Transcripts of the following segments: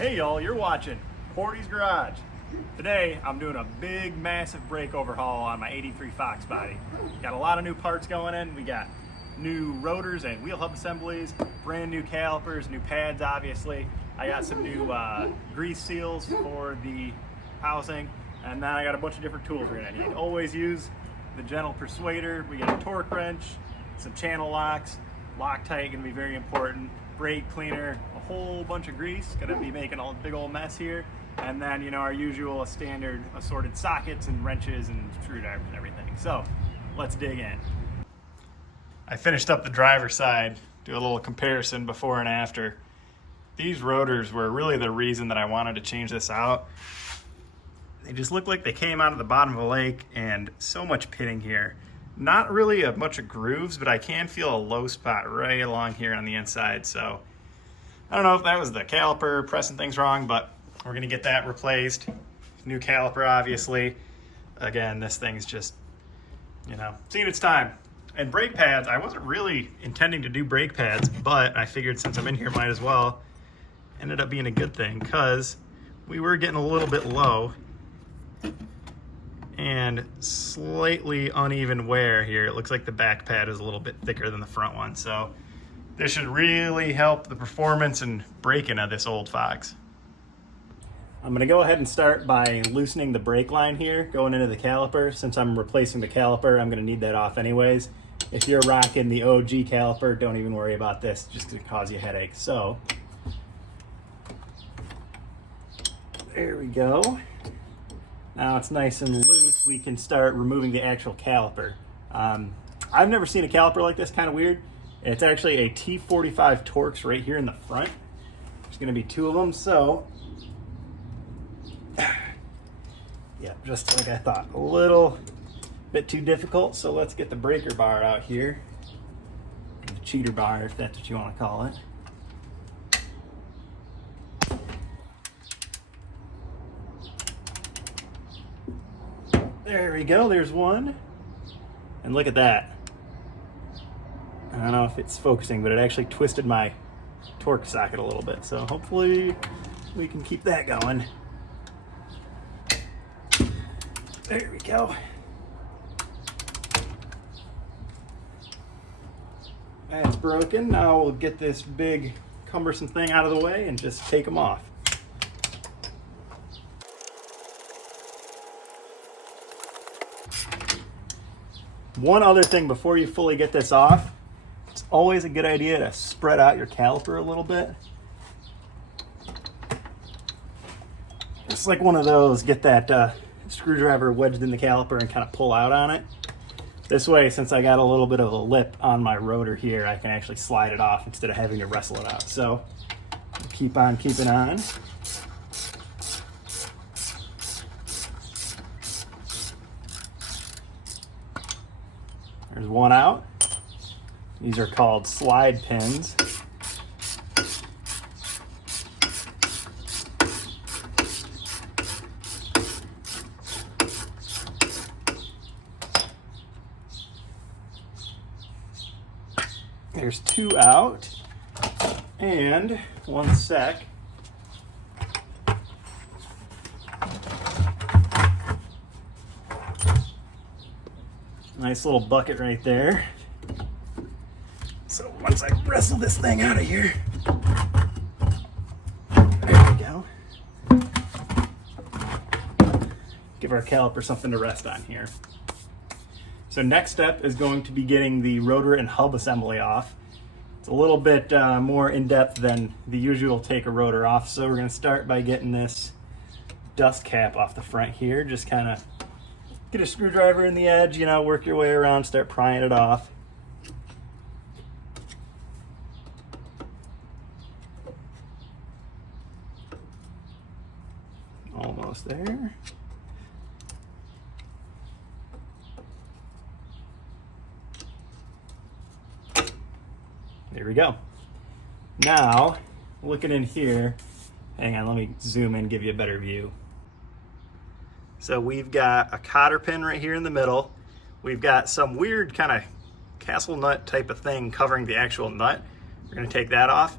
Hey y'all, you're watching Portie's Garage. Today I'm doing a big massive brake overhaul on my 83 Foxbody. Got a lot of new parts going in. We got new rotors and wheel hub assemblies, brand new calipers, new pads obviously. I got some new grease seals for the housing, and then I got a bunch of different tools we're gonna need. Always use the gentle persuader. We got a torque wrench, some channel locks, Loctite gonna be very important, brake cleaner, a whole bunch of grease, gonna be making a big old mess here, and then our usual standard assorted sockets and wrenches and screwdrivers and everything. So let's dig in. I finished up the driver's side, do a little comparison before and after. These rotors were really the reason that I wanted to change this out. They just look like they came out of the bottom of a lake, and so much pitting here. Not really a bunch of grooves, but I can feel a low spot right along here on the inside. So I don't know if that was the caliper pressing things wrong, but we're gonna get that replaced. New caliper, obviously. Again, this thing's just, seen its time. And brake pads, I wasn't really intending to do brake pads, but I figured since I'm in here, might as well. Ended up being a good thing because we were getting a little bit low and slightly uneven wear here. It looks like the back pad is a little bit thicker than the front one. So this should really help the performance and braking of this old Fox. I'm gonna go ahead and start by loosening the brake line here, going into the caliper. Since I'm replacing the caliper, I'm gonna need that off anyways. If you're rocking the OG caliper, don't even worry about this, just gonna cause you a headache. So, there we go. Now it's nice and loose, we can start removing the actual caliper. I've never seen a caliper like this, kind of weird. It's actually a T45 Torx right here in the front. There's gonna be two of them, so yeah, just like I thought. A little bit too difficult, so let's get the breaker bar out here. The cheater bar, if that's what you want to call it. There we go, there's one. And look at that. I don't know if it's focusing, but it actually twisted my torque socket a little bit. So hopefully we can keep that going. There we go. That's broken. Now we'll get this big cumbersome thing out of the way and just take them off. One other thing before you fully get this off, it's always a good idea to spread out your caliper a little bit. It's like one of those, get that screwdriver wedged in the caliper and kind of pull out on it. This way, since I got a little bit of a lip on my rotor here, I can actually slide it off instead of having to wrestle it out. So keep on keeping on. There's one out. These are called slide pins. There's two out, and one sec. Nice little bucket right there. So once I wrestle this thing out of here, there we go. Give our caliper something to rest on here. So next step is going to be getting the rotor and hub assembly off. It's a little bit more in-depth than the usual take a rotor off. So we're gonna start by getting this dust cap off the front here. Just kind of get a screwdriver in the edge, work your way around, start prying it off. Almost there. There we go. Now, looking in here, hang on, let me zoom in, give you a better view. So we've got a cotter pin right here in the middle. We've got some weird kind of castle nut type of thing covering the actual nut. We're gonna take that off.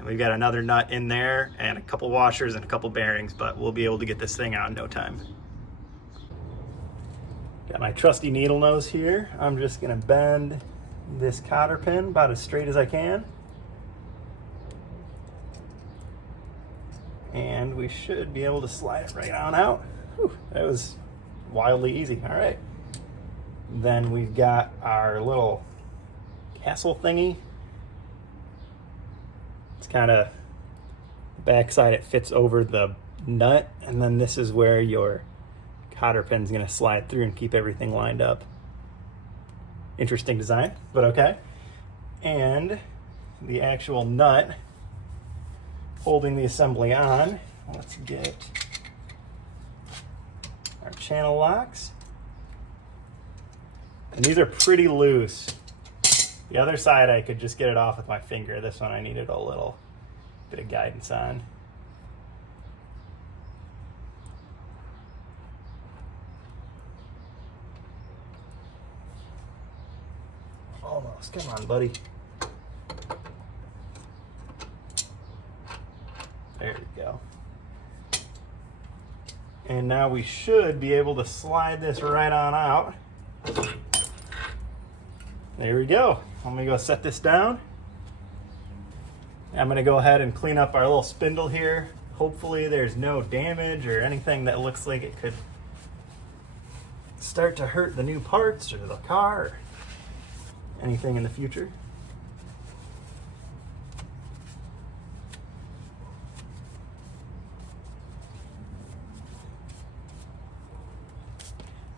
And we've got another nut in there and a couple washers and a couple bearings, but we'll be able to get this thing out in no time. Got my trusty needle nose here. I'm just gonna bend this cotter pin about as straight as I can. And we should be able to slide it right on out. Whew, that was wildly easy. All right. Then we've got our little castle thingy. It's kind of backside, it fits over the nut, and then this is where your cotter pin's gonna slide through and keep everything lined up. Interesting design, but okay. And the actual nut holding the assembly on. Let's get our channel locks. And these are pretty loose. The other side I could just get it off with my finger. This one I needed a little bit of guidance on. Almost, come on, buddy. There we go. And now we should be able to slide this right on out. There we go. I'm gonna go set this down. I'm gonna go ahead and clean up our little spindle here. Hopefully there's no damage or anything that looks like it could start to hurt the new parts or the car or anything in the future.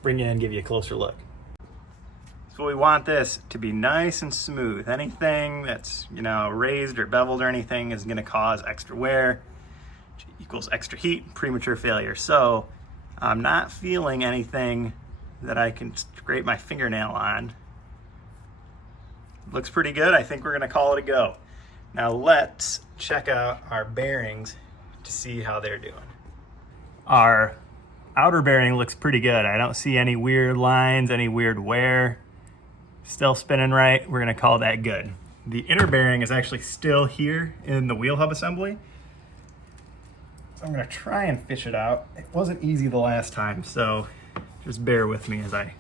Bring you in and give you a closer look. So we want this to be nice and smooth. Anything that's, raised or beveled or anything is gonna cause extra wear, which equals extra heat, premature failure. So I'm not feeling anything that I can scrape my fingernail on. Looks pretty good. I think we're gonna call it a go. Now let's check out our bearings to see how they're doing. Our outer bearing looks pretty good. I don't see any weird lines, any weird wear. Still spinning right. We're gonna call that good. The inner bearing is actually still here in the wheel hub assembly. So I'm gonna try and fish it out. It wasn't easy the last time, so just bear with me as I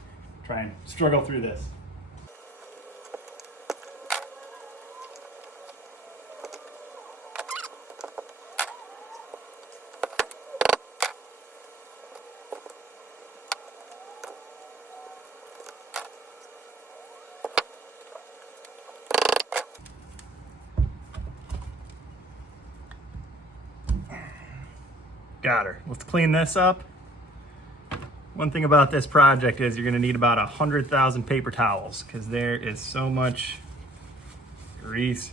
try and struggle through this. Got her. Let's clean this up. One thing about this project is you're gonna need about 100,000 paper towels because there is so much grease,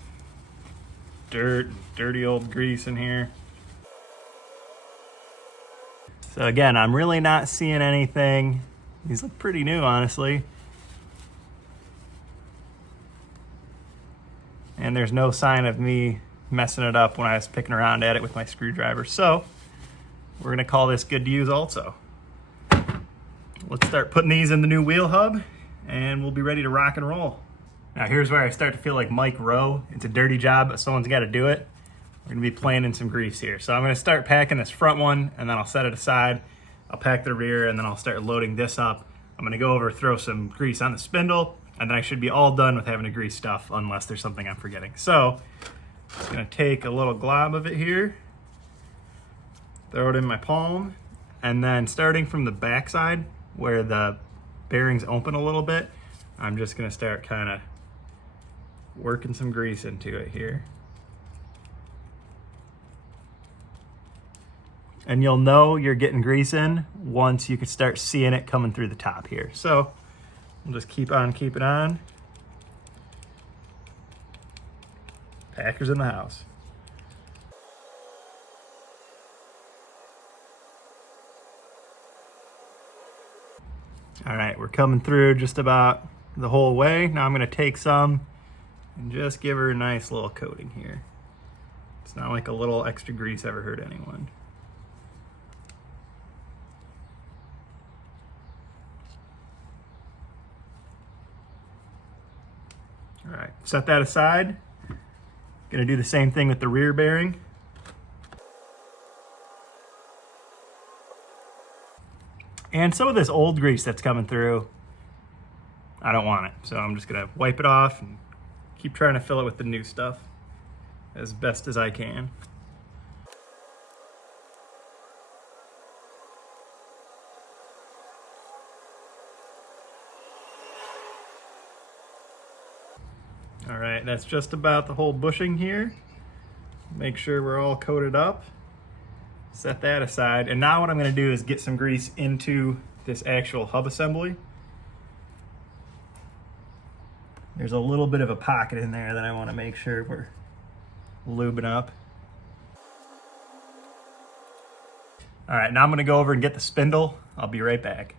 dirt, dirty old grease in here. So again, I'm really not seeing anything. These look pretty new, honestly. And there's no sign of me messing it up when I was picking around at it with my screwdriver. So we're gonna call this good to use also. Let's start putting these in the new wheel hub and we'll be ready to rock and roll. Now here's where I start to feel like Mike Rowe. It's a dirty job, but someone's gotta do it. We're gonna be playing in some grease here. So I'm gonna start packing this front one and then I'll set it aside. I'll pack the rear and then I'll start loading this up. I'm gonna go over, throw some grease on the spindle, and then I should be all done with having to grease stuff unless there's something I'm forgetting. So I'm just gonna take a little glob of it here, throw it in my palm, and then starting from the back side where the bearings open a little bit, I'm just gonna start kind of working some grease into it here. And you'll know you're getting grease in once you can start seeing it coming through the top here. So we'll just keep on keeping on. Packers in the house. All right, we're coming through just about the whole way. Now I'm gonna take some and just give her a nice little coating here. It's not like a little extra grease ever hurt anyone. All right, set that aside. Gonna do the same thing with the rear bearing. And some of this old grease that's coming through, I don't want it. So I'm just gonna wipe it off and keep trying to fill it with the new stuff as best as I can. All right, that's just about the whole bushing here. Make sure we're all coated up. Set that aside. And now what I'm gonna do is get some grease into this actual hub assembly. There's a little bit of a pocket in there that I wanna make sure we're lubing up. All right, now I'm gonna go over and get the spindle. I'll be right back.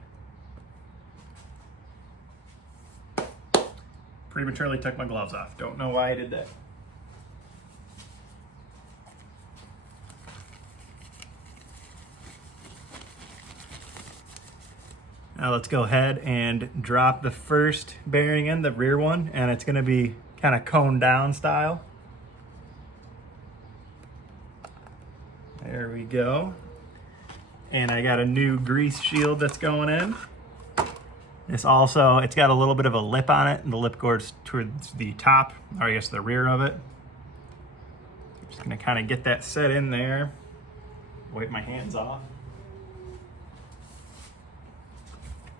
Prematurely took my gloves off. Don't know why I did that. Now let's go ahead and drop the first bearing in, the rear one, and it's gonna be kind of coned down style. There we go. And I got a new grease shield that's going in. This also, it's got a little bit of a lip on it, and the lip goes towards the top, or I guess the rear of it. Just gonna kind of get that set in there. Wipe my hands off.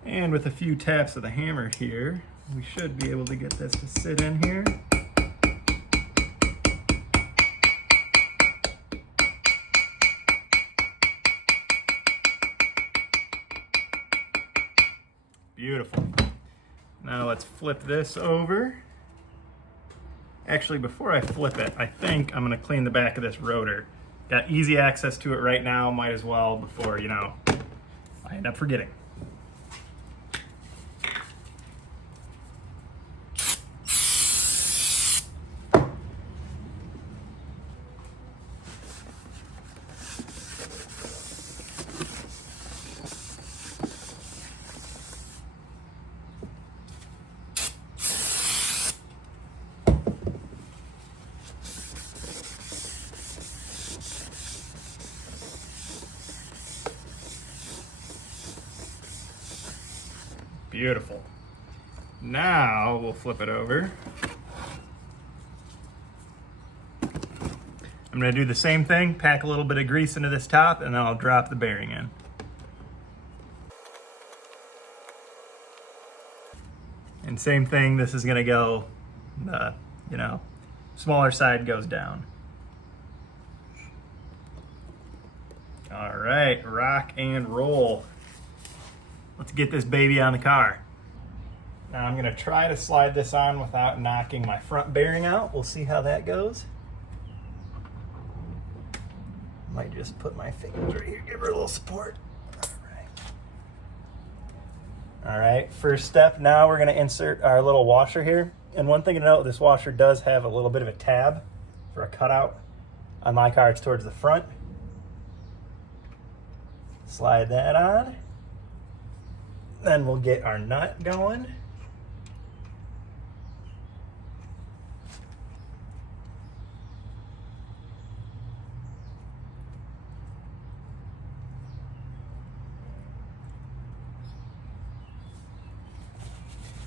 And with a few taps of the hammer here, we should be able to get this to sit in here. Beautiful. Now let's flip this over. Actually, before I flip it, I think I'm gonna clean the back of this rotor. Got easy access to it right now, might as well before, you know, I end up forgetting. Beautiful. Now we'll flip it over. I'm going to do the same thing, pack a little bit of grease into this top, and then I'll drop the bearing in. And same thing, this is going to go, you know, smaller side goes down. All right, rock and roll. Let's get this baby on the car. Now I'm gonna try to slide this on without knocking my front bearing out. We'll see how that goes. Might just put my fingers right here, give her a little support. All right, first step, now we're gonna insert our little washer here. And one thing to note, this washer does have a little bit of a tab for a cutout. On my car, it's towards the front. Slide that on. Then we'll get our nut going.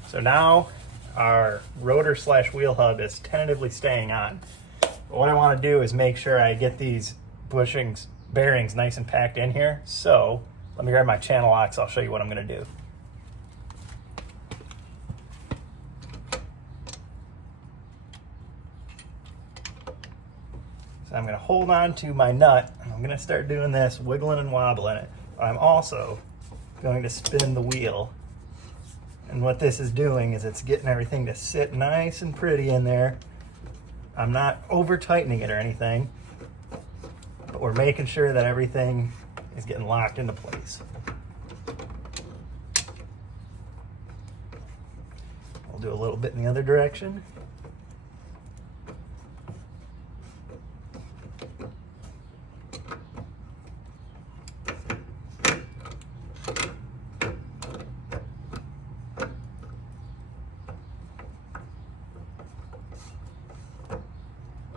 So now our rotor slash wheel hub is tentatively staying on. But what I want to do is make sure I get these bushings, bearings nice and packed in here. So let me grab my channel locks. I'll show you what I'm going to do. So I'm going to hold on to my nut, and I'm going to start doing this, wiggling and wobbling it. I'm also going to spin the wheel. And what this is doing is it's getting everything to sit nice and pretty in there. I'm not over tightening it or anything, but we're making sure that everything is getting locked into place. We'll do a little bit in the other direction.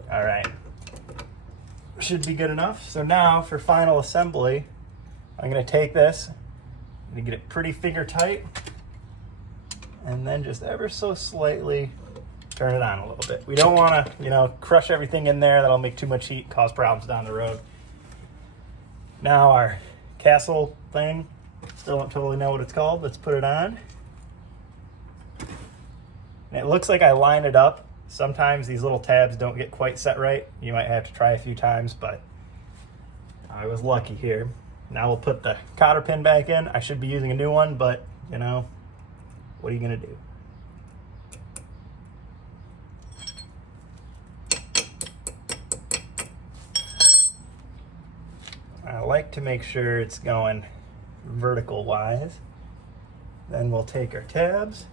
All should be good enough. So now for final assembly, I'm gonna take this, I'm gonna get it pretty finger tight, and then just ever so slightly turn it on a little bit. We don't wanna, crush everything in there. That'll make too much heat, cause problems down the road. Now our castle thing, still don't totally know what it's called. Let's put it on. And it looks like I line it up. Sometimes these little tabs don't get quite set right. You might have to try a few times, but I was lucky here. Now we'll put the cotter pin back in. I should be using a new one, but what are you gonna do? I like to make sure it's going vertical wise. Then we'll take our tabs.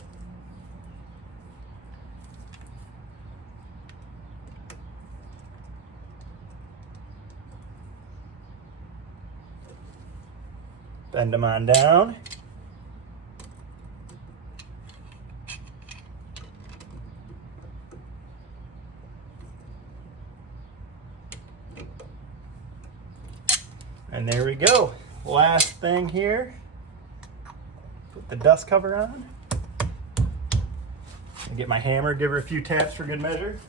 Bend them on down. And there we go. Last thing here, put the dust cover on. Get my hammer, give her a few taps for good measure.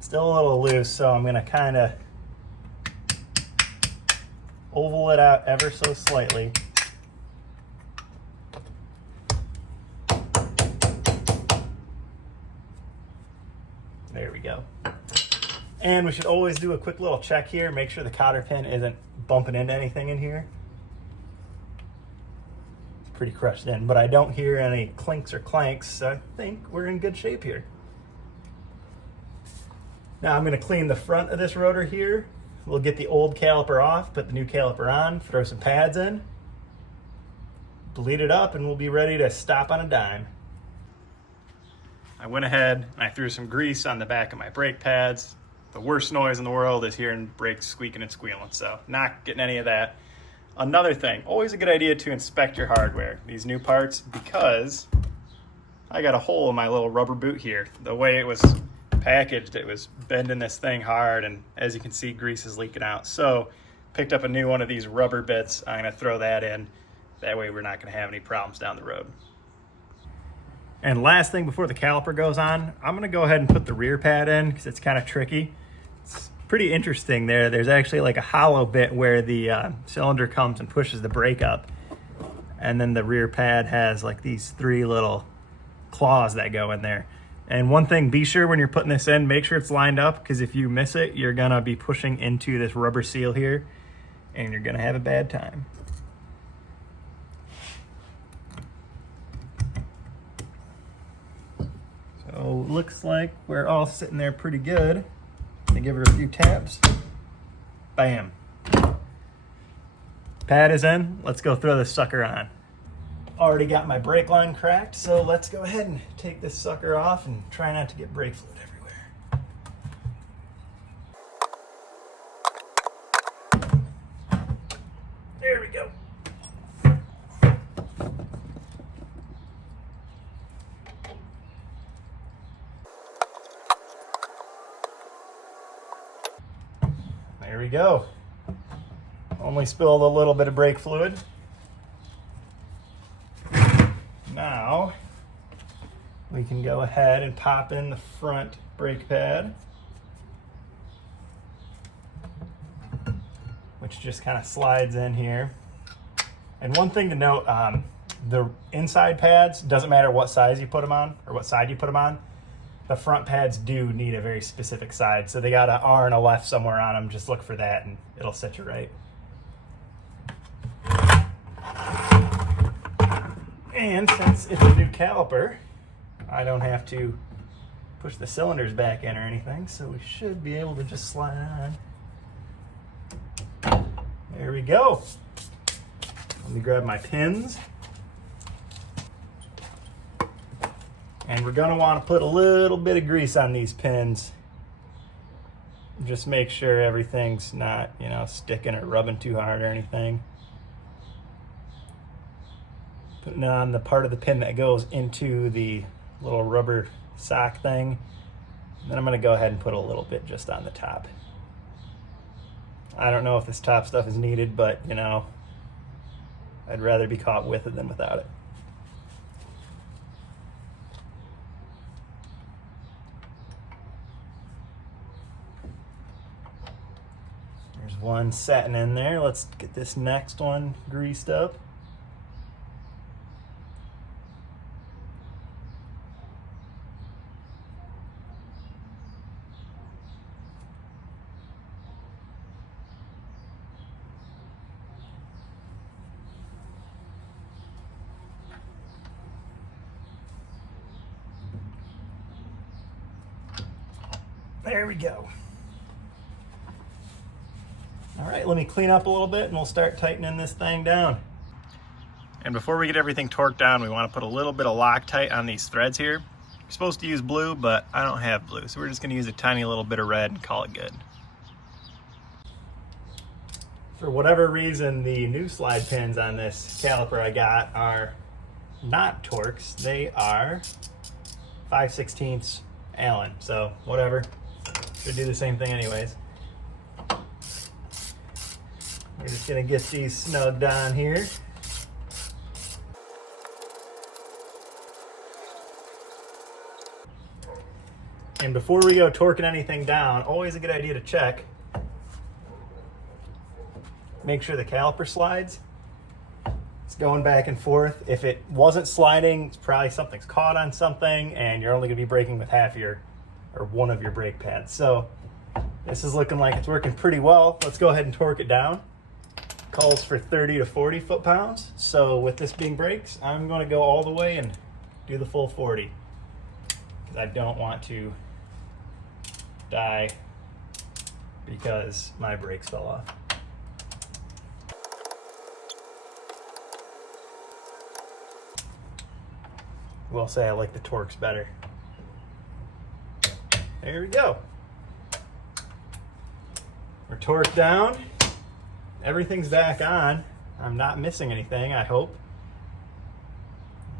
Still a little loose, so I'm gonna kind of oval it out ever so slightly. There we go. And we should always do a quick little check here, make sure the cotter pin isn't bumping into anything in here. It's pretty crushed in, but I don't hear any clinks or clanks, so I think we're in good shape here. Now I'm going to clean the front of this rotor here. We'll get the old caliper off, put the new caliper on, throw some pads in, bleed it up, and we'll be ready to stop on a dime. I went ahead and I threw some grease on the back of my brake pads. The worst noise in the world is hearing brakes squeaking and squealing, so not getting any of that. Another thing, always a good idea to inspect your hardware, these new parts, because I got a hole in my little rubber boot here. The way it was packaged, it was bending this thing hard, and as you can see, grease is leaking out. So picked up a new one of these rubber bits. I'm going to throw that in. That way we're not going to have any problems down the road. And last thing before the caliper goes on, I'm going to go ahead and put the rear pad in because it's kind of tricky. It's pretty interesting there. There's actually like a hollow bit where the cylinder comes and pushes the brake up, and then the rear pad has like these three little claws that go in there. And one thing, be sure when you're putting this in, make sure it's lined up, because if you miss it, you're gonna be pushing into this rubber seal here, and you're gonna have a bad time. So looks like we're all sitting there pretty good. I give her a few taps. Bam. Pad is in. Let's go throw this sucker on. Already got my brake line cracked, so let's go ahead and take this sucker off and try not to get brake fluid everywhere. There we go. There we go. Only spilled a little bit of brake fluid. Now we can go ahead and pop in the front brake pad, which just kind of slides in here. And one thing to note, the inside pads, doesn't matter what size you put them on or what side you put them on, the front pads do need a very specific side. So they got an R and a left somewhere on them. Just look for that and it'll set you right. And since it's a new caliper, I don't have to push the cylinders back in or anything, so we should be able to just slide on. There we go. Let me grab my pins. And we're gonna wanna put a little bit of grease on these pins. Just make sure everything's not, sticking or rubbing too hard or anything. Putting it on the part of the pin that goes into the little rubber sock thing. And then I'm going to go ahead and put a little bit just on the top. I don't know if this top stuff is needed, but you know, I'd rather be caught with it than without it. There's one setting in there. Let's get this next one greased up. There we go. All right, let me clean up a little bit and we'll start tightening this thing down. And before we get everything torqued down, we want to put a little bit of Loctite on these threads here. You're supposed to use blue, but I don't have blue, so we're just going to use a tiny little bit of red and call it good. For whatever reason, the new slide pins on this caliper I got are not Torx. They are 5/16 Allen, so whatever. Should do the same thing anyways. We're just gonna get these snugged on here. And before we go torquing anything down, always a good idea to check. Make sure the caliper slides. It's going back and forth. If it wasn't sliding, it's probably something's caught on something and you're only gonna be braking with half your, or one of your brake pads. So this is looking like it's working pretty well. Let's go ahead and torque it down. Calls for 30 to 40 foot-pounds. So with this being brakes, I'm gonna go all the way and do the full 40. Because I don't want to die because my brakes fell off. I will say I like the Torx better. There we go. We're torqued down. Everything's back on. I'm not missing anything, I hope.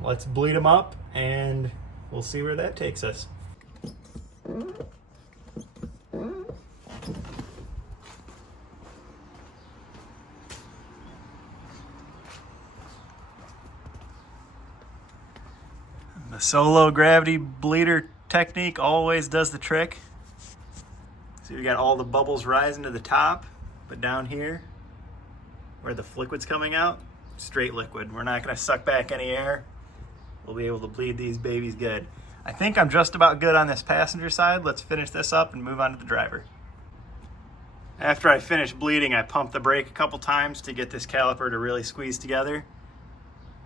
Let's bleed them up and we'll see where that takes us. The solo gravity bleeder technique always does the trick. So we got all the bubbles rising to the top, but down here where the liquid's coming out, straight liquid. We're not gonna suck back any air. We'll be able to bleed these babies good. I think I'm just about good on this passenger side. Let's finish this up and move on to the driver. After I finished bleeding, I pumped the brake a couple times to get this caliper to really squeeze together.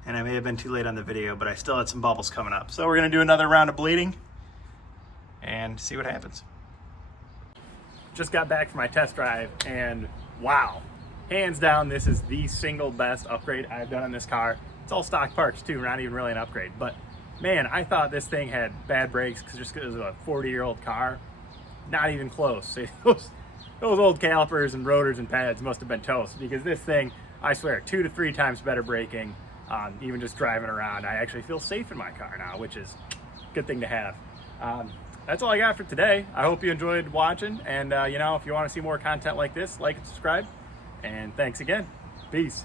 And I may have been too late on the video, but I still had some bubbles coming up. So we're gonna do another round of bleeding and see what happens. Just got back from my test drive and wow, hands down, this is the single best upgrade I've done on this car. It's all stock parts too, not even really an upgrade, but man, I thought this thing had bad brakes just because it was a 40-year-old car. Not even close. Those old calipers and rotors and pads must have been toast because this thing, I swear, 2 to 3 times better braking. Even just driving around, I actually feel safe in my car now, which is a good thing to have. That's all I got for today. I hope you enjoyed watching, and you know, if you want to see more content like this, like and subscribe. And thanks again. Peace.